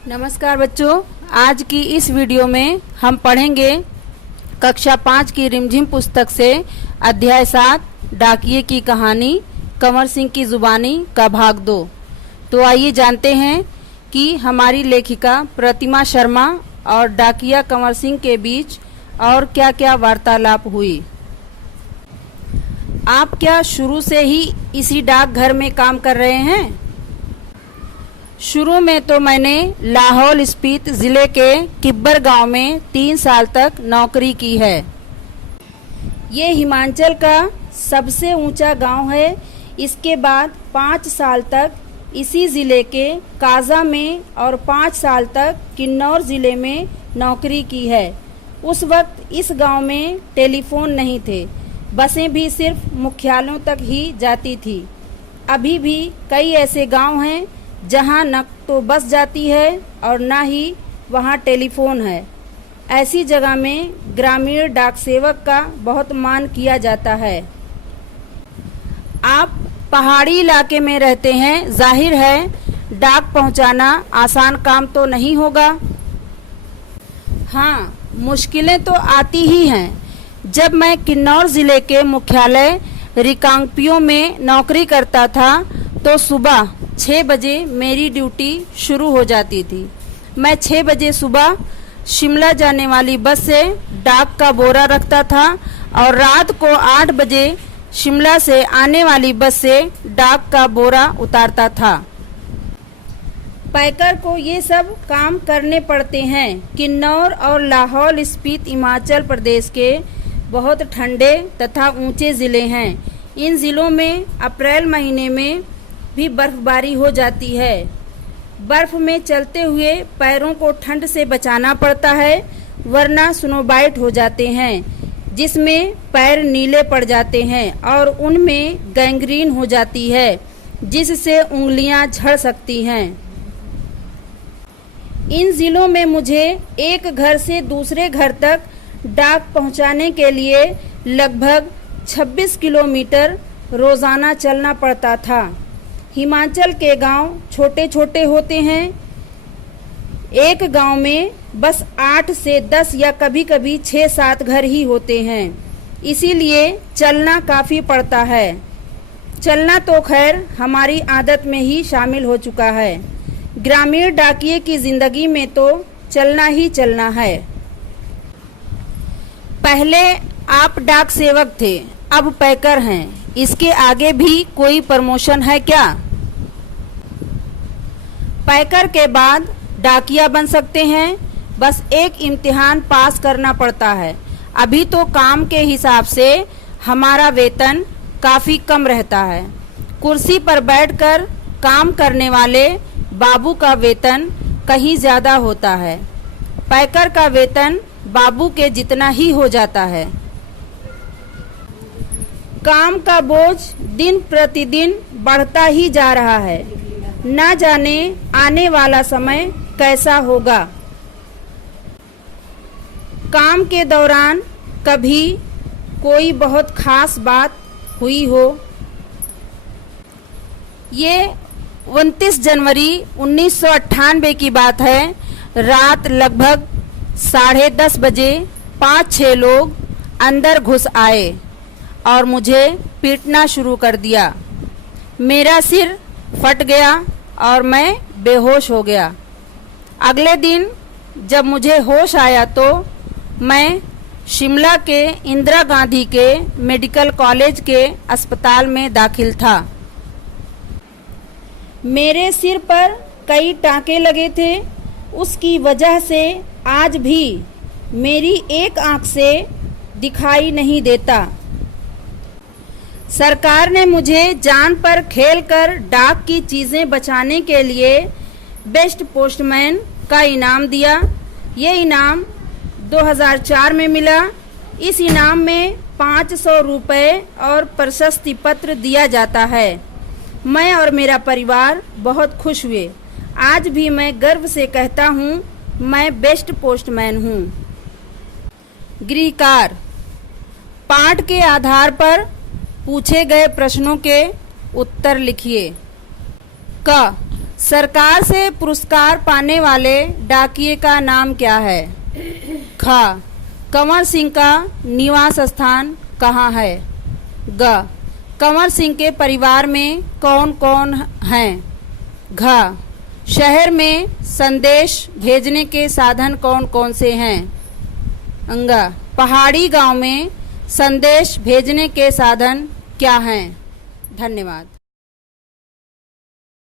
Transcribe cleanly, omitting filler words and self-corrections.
नमस्कार बच्चों, आज की इस वीडियो में हम पढ़ेंगे कक्षा 5 की रिमझिम पुस्तक से अध्याय 7 डाकिये की कहानी कंवर सिंह की जुबानी का भाग 2। तो आइए जानते हैं कि हमारी लेखिका प्रतिमा शर्मा और डाकिया कंवर सिंह के बीच और क्या क्या वार्तालाप हुई। आप क्या शुरू से ही इसी डाकघर में काम कर रहे हैं? शुरू में तो मैंने लाहौल स्पीति जिले के किब्बर गांव में 3 साल तक नौकरी की है। ये हिमाचल का सबसे ऊंचा गांव है। इसके बाद 5 साल तक इसी ज़िले के काजा में और 5 साल तक किन्नौर ज़िले में नौकरी की है। उस वक्त इस गांव में टेलीफोन नहीं थे, बसें भी सिर्फ मुख्यालयों तक ही जाती थी। अभी भी कई ऐसे गांव हैं जहां न तो बस जाती है और न ही वहां टेलीफोन है। ऐसी जगह में ग्रामीण डाक सेवक का बहुत मान किया जाता है। आप पहाड़ी इलाके में रहते हैं, जाहिर है डाक पहुंचाना आसान काम तो नहीं होगा। हाँ, मुश्किलें तो आती ही हैं। जब मैं किन्नौर ज़िले के मुख्यालय रिकांगपियो में नौकरी करता था तो सुबह 6 बजे मेरी ड्यूटी शुरू हो जाती थी। मैं 6 बजे सुबह शिमला जाने वाली बस से डाक का बोरा रखता था और रात को 8 बजे शिमला से आने वाली बस से डाक का बोरा उतारता था। पैकर को ये सब काम करने पड़ते हैं। किन्नौर और लाहौल स्पीति हिमाचल प्रदेश के बहुत ठंडे तथा ऊंचे ज़िले हैं। इन ज़िलों में अप्रैल महीने में भी बर्फबारी हो जाती है। बर्फ में चलते हुए पैरों को ठंड से बचाना पड़ता है, वरना स्नोबाइट हो जाते हैं, जिसमें पैर नीले पड़ जाते हैं और उनमें गैंग्रीन हो जाती है, जिससे उंगलियां झड़ सकती हैं। इन ज़िलों में मुझे एक घर से दूसरे घर तक डाक पहुंचाने के लिए लगभग 26 किलोमीटर रोज़ाना चलना पड़ता था। हिमाचल के गांव छोटे छोटे होते हैं। एक गांव में बस 8 से 10 या कभी कभी 6-7 घर ही होते हैं, इसीलिए चलना काफ़ी पड़ता है। चलना तो खैर हमारी आदत में ही शामिल हो चुका है। ग्रामीण डाकिये की ज़िंदगी में तो चलना ही चलना है। पहले आप डाक सेवक थे, अब पैकर हैं। इसके आगे भी कोई प्रमोशन है क्या? पैकर के बाद डाकिया बन सकते हैं, बस एक इम्तिहान पास करना पड़ता है। अभी तो काम के हिसाब से हमारा वेतन काफ़ी कम रहता है। कुर्सी पर बैठकर काम करने वाले बाबू का वेतन कहीं ज़्यादा होता है। पैकर का वेतन बाबू के जितना ही हो जाता है। काम का बोझ दिन प्रतिदिन बढ़ता ही जा रहा है। ना जाने आने वाला समय कैसा होगा। काम के दौरान कभी कोई बहुत खास बात हुई हो। ये 29 जनवरी 1998 की बात है। रात लगभग 10:30 बजे 5-6 लोग अंदर घुस आए और मुझे पीटना शुरू कर दिया। मेरा सिर फट गया और मैं बेहोश हो गया। अगले दिन जब मुझे होश आया तो मैं शिमला के इंदिरा गांधी के मेडिकल कॉलेज के अस्पताल में दाखिल था। मेरे सिर पर कई टाँके लगे थे। उसकी वजह से आज भी मेरी एक आंख से दिखाई नहीं देता। सरकार ने मुझे जान पर खेलकर डाक की चीज़ें बचाने के लिए बेस्ट पोस्टमैन का इनाम दिया। ये इनाम 2004 में मिला। इस इनाम में 500 रुपये और प्रशस्ति पत्र दिया जाता है। मैं और मेरा परिवार बहुत खुश हुए। आज भी मैं गर्व से कहता हूँ, मैं बेस्ट पोस्टमैन हूँ। गृहकार पाठ के आधार पर पूछे गए प्रश्नों के उत्तर लिखिए। क सरकार से पुरस्कार पाने वाले डाकिये का नाम क्या है? ख. कंवर सिंह का निवास स्थान कहाँ है? ग. कंवर सिंह के परिवार में कौन कौन हैं? घ. शहर में संदेश भेजने के साधन कौन कौन से हैं? अंग. पहाड़ी गांव में संदेश भेजने के साधन क्या हैं? धन्यवाद।